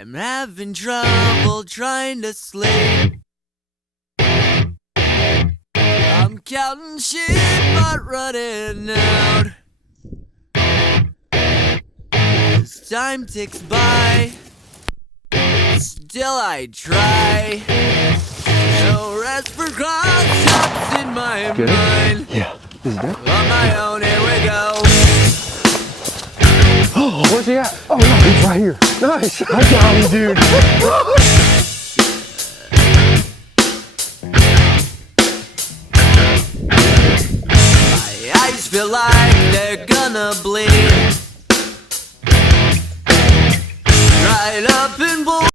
I'm having trouble trying to sleep. I'm counting sheep but running out. As time ticks by, still I try. No rest for cross-ups in my mind. Yeah. Is it dead? On my own, here we go. Oh, where's he at? Oh, no, he's right here. Nice. I got him, dude. My eyes feel like they're gonna bleed.